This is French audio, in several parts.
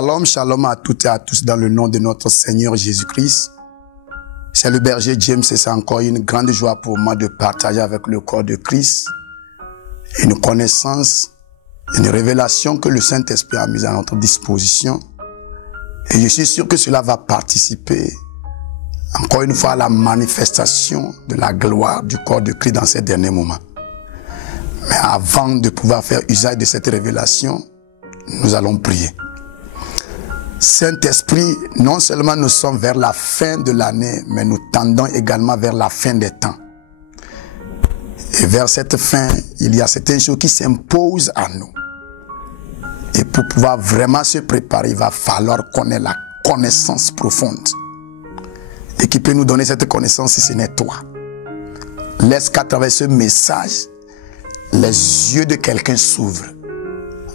Shalom, shalom à toutes et à tous dans le nom de notre Seigneur Jésus-Christ. C'est le berger James et c'est encore une grande joie pour moi de partager avec le corps de Christ une connaissance, une révélation que le Saint-Esprit a mise à notre disposition. Et je suis sûr que cela va participer encore une fois à la manifestation de la gloire du corps de Christ dans ces derniers moments. Mais avant de pouvoir faire usage de cette révélation, nous allons prier. Saint-Esprit, non seulement nous sommes vers la fin de l'année, mais nous tendons également vers la fin des temps. Et vers cette fin, il y a certaines choses qui s'imposent à nous. Et pour pouvoir vraiment se préparer, il va falloir qu'on ait la connaissance profonde. Et qui peut nous donner cette connaissance si ce n'est toi. Laisse qu'à travers ce message, les yeux de quelqu'un s'ouvrent,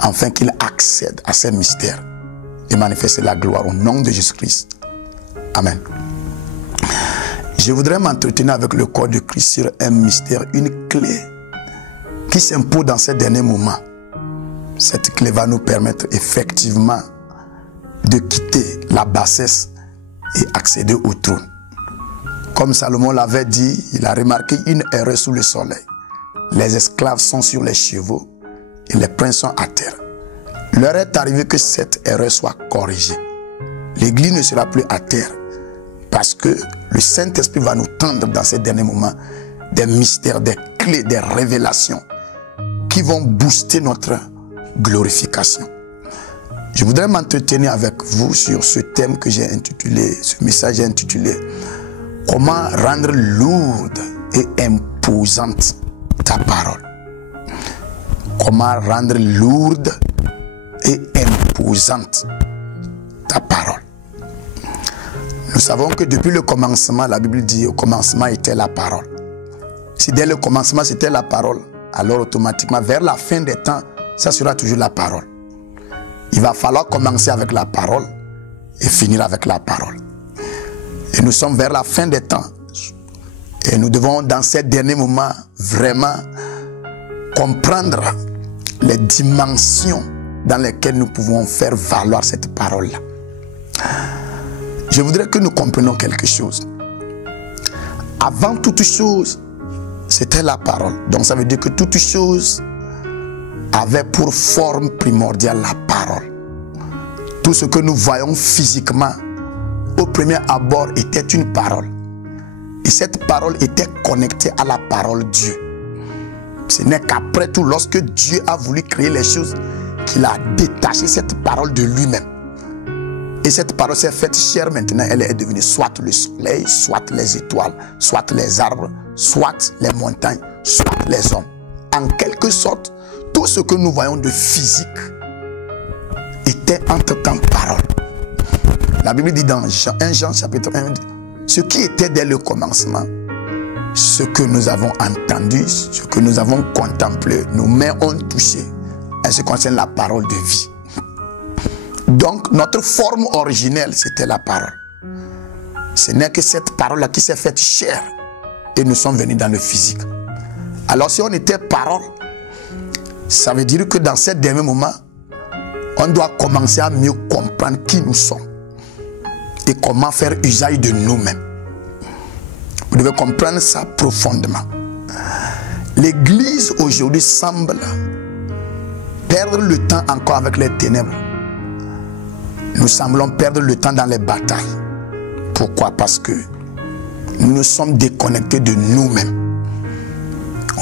afin qu'il accède à ces mystères et manifester la gloire au nom de Jésus-Christ. Amen. Je voudrais m'entretenir avec le corps de Christ sur un mystère, une clé qui s'impose dans ces derniers moments. Cette clé va nous permettre effectivement de quitter la bassesse et accéder au trône. Comme Salomon l'avait dit, il a remarqué une erreur sous le soleil. Les esclaves sont sur les chevaux et les princes sont à terre. L'heure est arrivée que cette erreur soit corrigée. L'Église ne sera plus à terre parce que le Saint-Esprit va nous tendre dans ces derniers moments des mystères, des clés, des révélations qui vont booster notre glorification. Je voudrais m'entretenir avec vous sur ce thème que j'ai intitulé, ce message j'ai intitulé « Comment rendre lourde et imposante ta parole ?» Comment rendre lourde et imposante ta parole. Nous savons que depuis le commencement, la Bible dit au commencement était la parole. Si dès le commencement c'était la parole, alors automatiquement vers la fin des temps, ça sera toujours la parole. Il va falloir commencer avec la parole et finir avec la parole. Et nous sommes vers la fin des temps. Et nous devons dans ces derniers moments vraiment comprendre les dimensions dans lesquelles nous pouvons faire valoir cette parole-là. Je voudrais que nous comprenions quelque chose. Avant toute chose, c'était la parole. Donc ça veut dire que toute chose avait pour forme primordiale la parole. Tout ce que nous voyons physiquement, au premier abord, était une parole. Et cette parole était connectée à la parole de Dieu. Ce n'est qu'après tout, lorsque Dieu a voulu créer les choses, qu'il a détaché cette parole de lui-même. Et cette parole s'est faite chair maintenant. Elle est devenue soit le soleil, soit les étoiles, soit les arbres, soit les montagnes, soit les hommes. En quelque sorte, tout ce que nous voyons de physique était entre-temps parole. La Bible dit dans 1 Jean chapitre 1, ce qui était dès le commencement, ce que nous avons entendu, ce que nous avons contemplé, nos mains ont touché, en ce qui concerne la parole de vie. Donc notre forme originelle, c'était la parole. Ce n'est que cette parole-là qui s'est faite chair et nous sommes venus dans le physique. Alors si on était parole, ça veut dire que dans ces derniers moments, on doit commencer à mieux comprendre qui nous sommes et comment faire usage de nous-mêmes. Vous devez comprendre ça profondément. L'Église aujourd'hui semble perdre le temps encore avec les ténèbres. Nous semblons perdre le temps dans les batailles. Pourquoi? Parce que nous nous sommes déconnectés de nous-mêmes.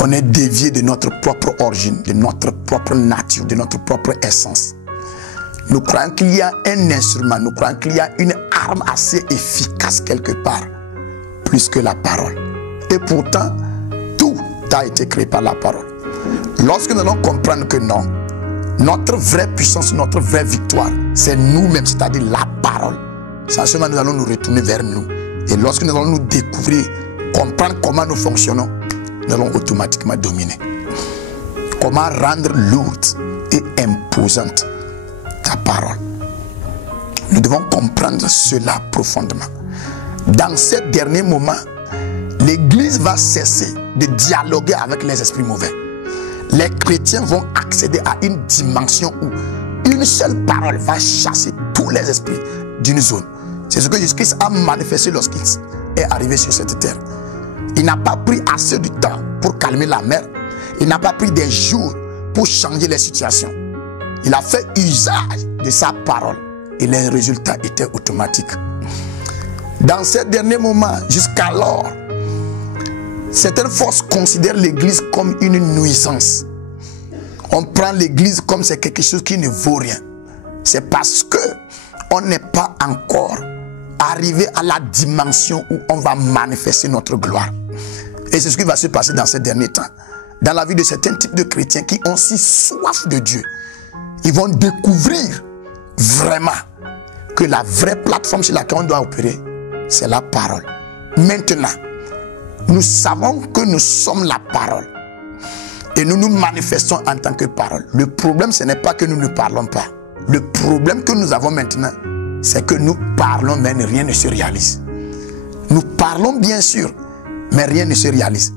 On est dévié de notre propre origine, de notre propre nature, de notre propre essence. Nous croyons qu'il y a un instrument, nous croyons qu'il y a une arme assez efficace quelque part, plus que la parole. Et pourtant, tout a été créé par la parole. Lorsque nous allons comprendre que non, notre vraie puissance, notre vraie victoire, c'est nous-mêmes, c'est-à-dire la parole. Sans seulement nous allons nous retourner vers nous. Et lorsque nous allons nous découvrir, comprendre comment nous fonctionnons, nous allons automatiquement dominer. Comment rendre lourde et imposante ta parole? Nous devons comprendre cela profondément. Dans ces derniers moments, l'Église va cesser de dialoguer avec les esprits mauvais. Les chrétiens vont accéder à une dimension où une seule parole va chasser tous les esprits d'une zone. C'est ce que Jésus-Christ a manifesté lorsqu'il est arrivé sur cette terre. Il n'a pas pris assez de temps pour calmer la mer. Il n'a pas pris des jours pour changer les situations. Il a fait usage de sa parole et les résultats étaient automatiques. Dans ces derniers moments, jusqu'alors, certaines forces considèrent l'église comme une nuisance. On prend l'église comme c'est quelque chose qui ne vaut rien. C'est parce que on n'est pas encore arrivé à la dimension où on va manifester notre gloire. Et c'est ce qui va se passer dans ces derniers temps. Dans la vie de certains types de chrétiens qui ont si soif de Dieu, ils vont découvrir vraiment que la vraie plateforme sur laquelle on doit opérer, c'est la parole. Maintenant, nous savons que nous sommes la parole. Et nous nous manifestons en tant que parole. Le problème, ce n'est pas que nous ne parlons pas. Le problème que nous avons maintenant, c'est que nous parlons, mais rien ne se réalise. Nous parlons bien sûr, mais rien ne se réalise.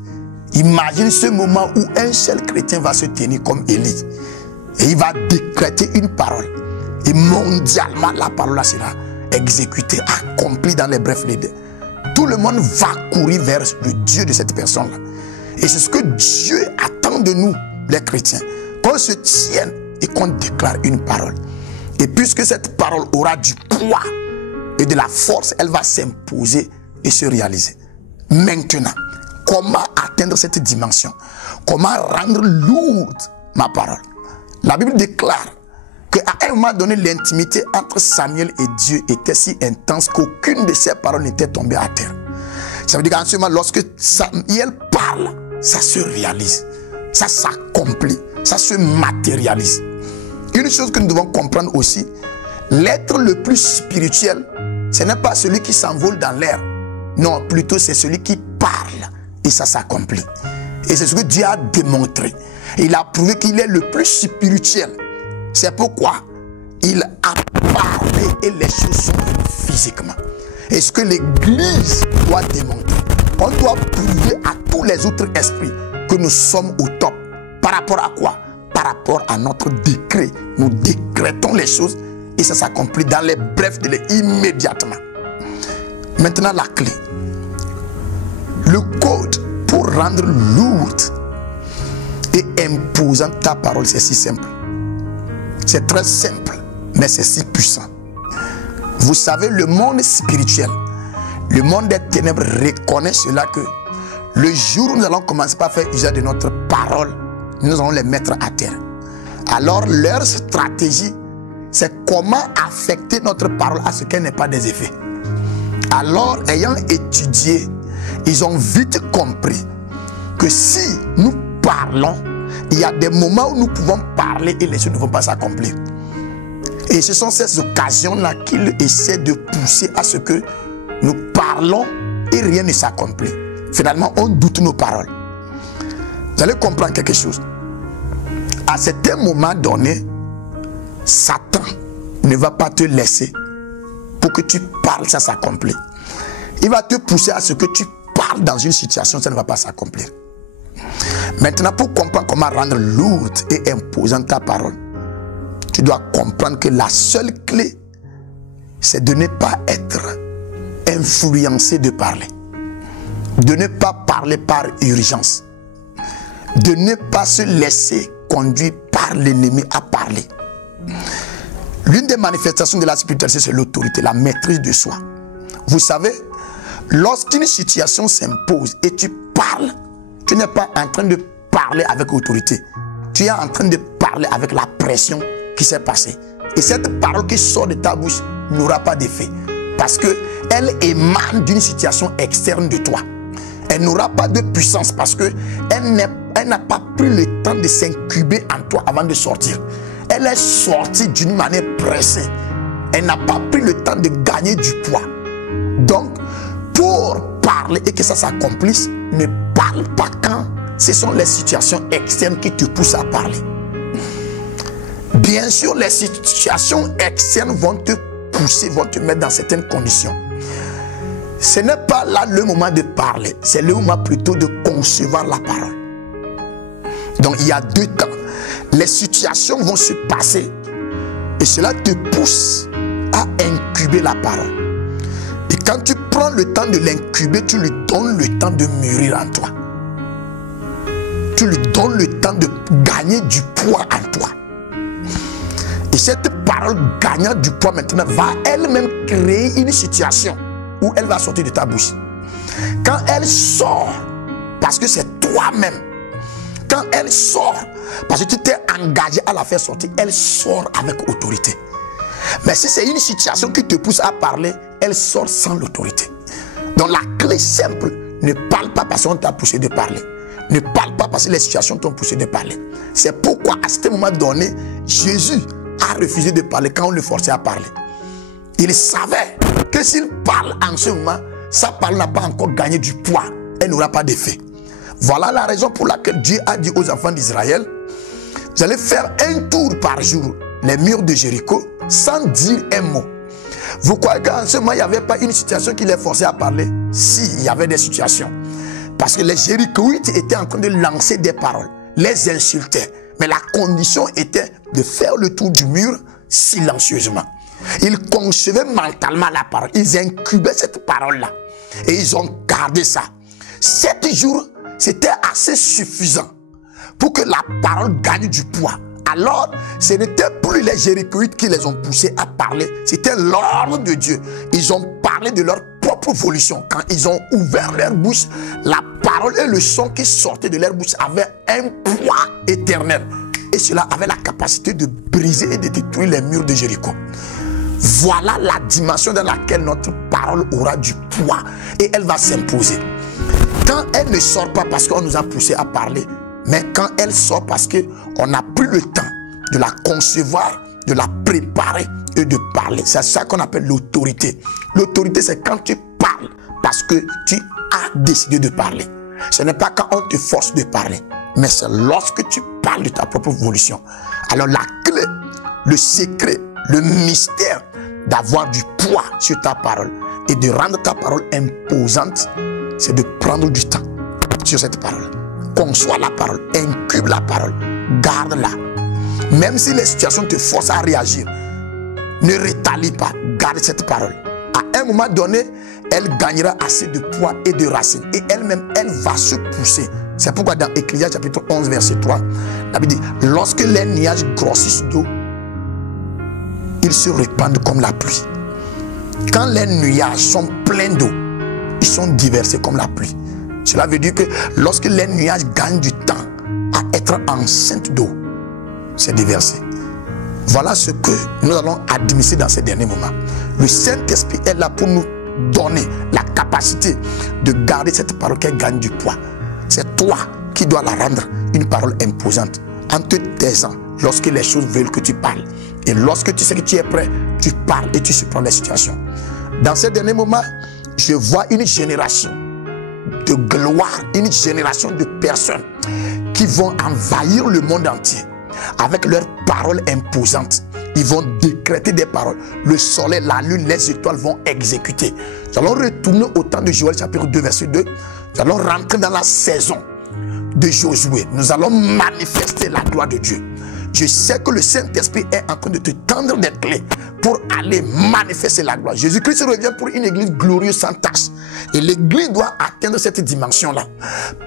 Imagine ce moment où un seul chrétien va se tenir comme Élie. Et il va décréter une parole. Et mondialement, la parole sera exécutée, accomplie dans les brefs délais. Tout le monde va courir vers le Dieu de cette personne-là. Et c'est ce que Dieu attend de nous, les chrétiens. Qu'on se tienne et qu'on déclare une parole. Et puisque cette parole aura du poids et de la force, elle va s'imposer et se réaliser. Maintenant, comment atteindre cette dimension? Comment rendre lourde ma parole? La Bible déclare qu'à un moment donné, l'intimité entre Samuel et Dieu était si intense qu'aucune de ses paroles n'était tombée à terre. Ça veut dire qu'en ce moment, lorsque Samuel parle, ça se réalise, ça s'accomplit, ça se matérialise. Une chose que nous devons comprendre aussi, l'être le plus spirituel, ce n'est pas celui qui s'envole dans l'air. Non, plutôt c'est celui qui parle et ça s'accomplit. Et c'est ce que Dieu a démontré. Il a prouvé qu'il est le plus spirituel. C'est pourquoi il a parlé et les choses sont venues physiquement. Et ce que l'Église doit démontrer, on doit prouver à tous les autres esprits que nous sommes au top. Par rapport à quoi? Par rapport à notre décret. Nous décrétons les choses et ça s'accomplit dans les brefs délais immédiatement. Maintenant la clé. Le code pour rendre lourde et imposante ta parole, c'est si simple. C'est très simple, mais c'est si puissant. Vous savez, le monde spirituel, le monde des ténèbres reconnaît cela que le jour où nous allons commencer par faire usage de notre parole, nous allons les mettre à terre. Alors leur stratégie, c'est comment affecter notre parole à ce qu'elle n'ait pas des effets. Alors, ayant étudié, ils ont vite compris que si nous parlons, il y a des moments où nous pouvons parler et les choses ne vont pas s'accomplir. Et ce sont ces occasions-là qu'ils essaient de pousser à ce que nous parlons et rien ne s'accomplit. Finalement, on doute nos paroles. Vous allez comprendre quelque chose. À certains moments donnés, Satan ne va pas te laisser pour que tu parles, ça s'accomplit. Il va te pousser à ce que tu parles dans une situation, ça ne va pas s'accomplir. Maintenant, pour comprendre comment rendre lourde et imposante ta parole, tu dois comprendre que la seule clé, c'est de ne pas être influencé de parler. De ne pas parler par urgence. De ne pas se laisser conduire par l'ennemi à parler. L'une des manifestations de la spiritualité, c'est l'autorité, la maîtrise de soi. Vous savez, lorsqu'une situation s'impose et tu parles, tu n'es pas en train de parler avec autorité. Tu es en train de parler avec la pression qui s'est passée. Et cette parole qui sort de ta bouche n'aura pas d'effet. Parce qu'elle émane d'une situation externe de toi. Elle n'aura pas de puissance parce qu'elle n'a pas pris le temps de s'incuber en toi avant de sortir. Elle est sortie d'une manière pressée. Elle n'a pas pris le temps de gagner du poids. Donc, pour parler et que ça s'accomplisse, ne parle pas quand ce sont les situations externes qui te poussent à parler. Bien sûr, les situations externes vont te pousser, vont te mettre dans certaines conditions. Ce n'est pas là le moment de parler, c'est le moment plutôt de concevoir la parole. Donc il y a deux temps. Les situations vont se passer et cela te pousse à incuber la parole. Et quand tu prends le temps de l'incuber, tu lui donnes le temps de mûrir en toi. Tu lui donnes le temps de gagner du poids en toi. Et cette parole gagnant du poids maintenant va elle-même créer une situation où elle va sortir de ta bouche. Quand elle sort, parce que c'est toi-même, quand elle sort, parce que tu t'es engagé à la faire sortir, elle sort avec autorité. Mais si c'est une situation qui te pousse à parler, elle sort sans l'autorité. Donc la clé simple, ne parle pas parce qu'on t'a poussé de parler. Ne parle pas parce que les situations t'ont poussé de parler. C'est pourquoi à ce moment donné, Jésus a refusé de parler quand on le forçait à parler. Il savait que s'il parle en ce moment, sa parole n'a pas encore gagné du poids. Elle n'aura pas d'effet. Voilà la raison pour laquelle Dieu a dit aux enfants d'Israël, vous allez faire un tour par jour les murs de Jéricho sans dire un mot. Vous croyez qu'en ce moment, il n'y avait pas une situation qui les forçait à parler? Si, il y avait des situations. Parce que les Jérichoïtes étaient en train de lancer des paroles, les insultaient. Mais la condition était de faire le tour du mur silencieusement. Ils concevaient mentalement la parole. Ils incubaient cette parole-là. Et ils ont gardé ça. 7 jours, c'était assez suffisant pour que la parole gagne du poids. Alors, ce n'était plus les Jérichoïtes qui les ont poussés à parler. C'était l'ordre de Dieu. Ils ont parlé de leur propre volition. Quand ils ont ouvert leur bouche, la parole et le son qui sortait de leur bouche avaient un poids éternel. Et cela avait la capacité de briser et de détruire les murs de Jéricho. Voilà la dimension dans laquelle notre parole aura du poids et elle va s'imposer. Quand elle ne sort pas parce qu'on nous a poussé à parler, mais quand elle sort parce qu'on n'a plus le temps de la concevoir, de la préparer et de parler. C'est ça qu'on appelle l'autorité. L'autorité, c'est quand tu parles parce que tu as décidé de parler. Ce n'est pas quand on te force de parler, mais c'est lorsque tu parles de ta propre volition. Alors la clé, le secret, le mystère d'avoir du poids sur ta parole et de rendre ta parole imposante, c'est de prendre du temps sur cette parole. Conçois la parole, incube la parole, garde-la. Même si les situations te forcent à réagir, ne rétalie pas, garde cette parole. À un moment donné, elle gagnera assez de poids et de racines. Et elle-même, elle va se pousser. C'est pourquoi dans Ecclésias chapitre 11, verset 3, la Bible dit, lorsque les nuages grossissent d'eau, ils se répandent comme la pluie. Quand les nuages sont pleins d'eau, ils sont déversés comme la pluie. Cela veut dire que lorsque les nuages gagnent du temps à être enceintes d'eau, c'est déversé. Voilà ce que nous allons administrer dans ces derniers moments. Le Saint-Esprit est là pour nous donner la capacité de garder cette parole qui gagne du poids. C'est toi qui dois la rendre une parole imposante en te taisant lorsque les choses veulent que tu parles. Et lorsque tu sais que tu es prêt, tu parles et tu surprends les situations. Dans ces derniers moments, je vois une génération de gloire, une génération de personnes qui vont envahir le monde entier avec leurs paroles imposantes. Ils vont décréter des paroles. Le soleil, la lune, les étoiles vont exécuter. Nous allons retourner au temps de Joël chapitre 2 verset 2. Nous allons rentrer dans la saison de Josué. Nous allons manifester la gloire de Dieu. Je sais que le Saint-Esprit est en train de te tendre des clés pour aller manifester la gloire. Jésus-Christ revient pour une église glorieuse sans tache. Et l'église doit atteindre cette dimension-là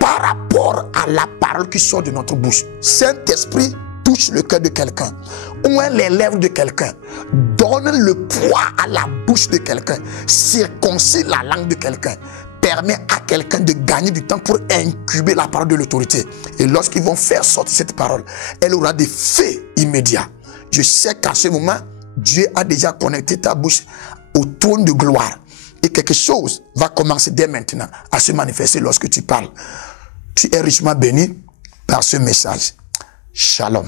par rapport à la parole qui sort de notre bouche. Saint-Esprit touche le cœur de quelqu'un, au moins les lèvres de quelqu'un, donne le poids à la bouche de quelqu'un, circoncit la langue de quelqu'un, permet à quelqu'un de gagner du temps pour incuber la parole de l'autorité. Et lorsqu'ils vont faire sortir cette parole, elle aura des faits immédiats. Je sais qu'à ce moment, Dieu a déjà connecté ta bouche au trône de gloire. Et quelque chose va commencer dès maintenant à se manifester lorsque tu parles. Tu es richement béni par ce message. Shalom.